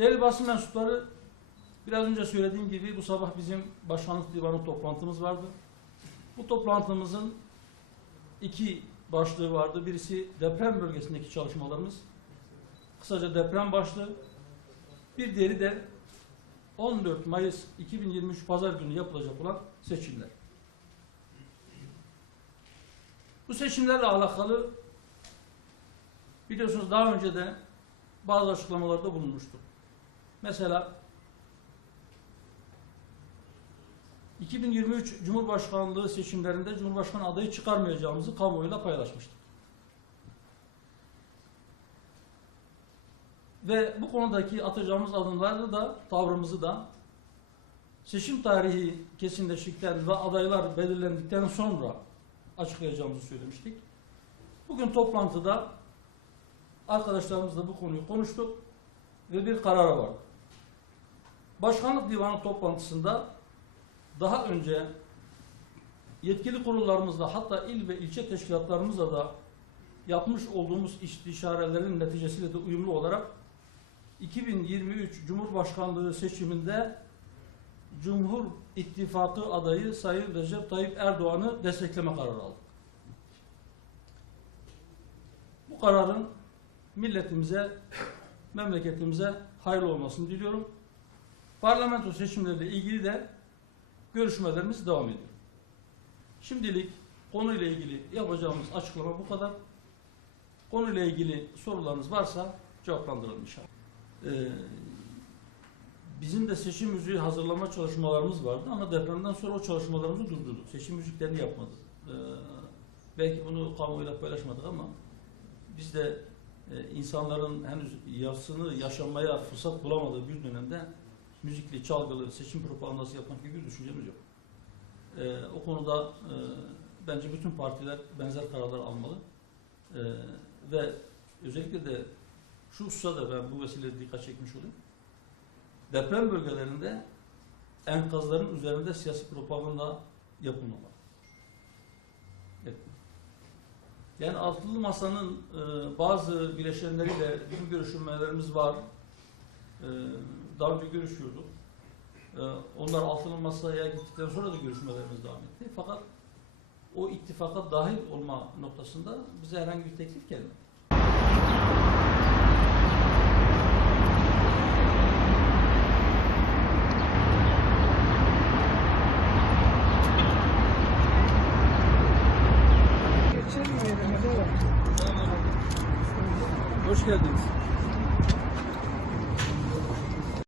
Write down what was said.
Değerli basın mensupları, biraz önce söylediğim gibi bu sabah bizim başkanlık divanı toplantımız vardı. Bu toplantımızın iki başlığı vardı. Birisi deprem bölgesindeki çalışmalarımız. Kısaca deprem başlığı. Bir diğeri de 14 Mayıs 2023 Pazar günü yapılacak olan seçimler. Bu seçimlerle alakalı biliyorsunuz daha önce de bazı açıklamalarda bulunmuştuk. Mesela 2023 Cumhurbaşkanlığı seçimlerinde Cumhurbaşkanı adayı çıkarmayacağımızı kamuoyuyla paylaşmıştık. Ve bu konudaki atacağımız adımları da tavrımızı da seçim tarihi kesinleştikten ve adaylar belirlendikten sonra açıklayacağımızı söylemiştik. Bugün toplantıda arkadaşlarımızla bu konuyu konuştuk ve bir karara vardık. Başkanlık Divanı toplantısında daha önce yetkili kurullarımızla hatta il ve ilçe teşkilatlarımızla da yapmış olduğumuz istişarelerin neticesiyle de uyumlu olarak 2023 Cumhurbaşkanlığı seçiminde Cumhur İttifakı adayı Sayın Recep Tayyip Erdoğan'ı destekleme kararı aldık. Bu kararın milletimize, memleketimize hayırlı olmasını diliyorum. Parlamento seçimleriyle ilgili de görüşmelerimiz devam ediyor. Şimdilik konuyla ilgili yapacağımız açıklama bu kadar. Konuyla ilgili sorularınız varsa cevaplandıralım inşallah. Ee, bizim de seçim müziği hazırlama çalışmalarımız vardı ama depremden sonra o çalışmalarımızı durdurduk. Seçim müziklerini yapmadık. Ee, belki bunu kamuoyuyla paylaşmadık ama biz de e, insanların henüz yasını yaşamaya fırsat bulamadığı bir dönemde müzikli, çalgılı seçim propagandası yapmak gibi bir düşüncemiz yok. E, o konuda e, bence bütün partiler benzer kararlar almalı. E, ve özellikle de şu hususada ben bu vesileyle dikkat çekmiş olayım. Deprem bölgelerinde enkazların üzerinde siyasi propaganda yapılmalı. Yani altılı masanın e, bazı bileşenleriyle bizim görüşmelerimiz var. Ee, daha önce görüşüyorduk. Ee, onlar altının masaya gittikten sonra da görüşmelerimiz devam etti. Fakat o ittifaka dahil olma noktasında bize herhangi bir teklif gelmedi. Hoş geldiniz.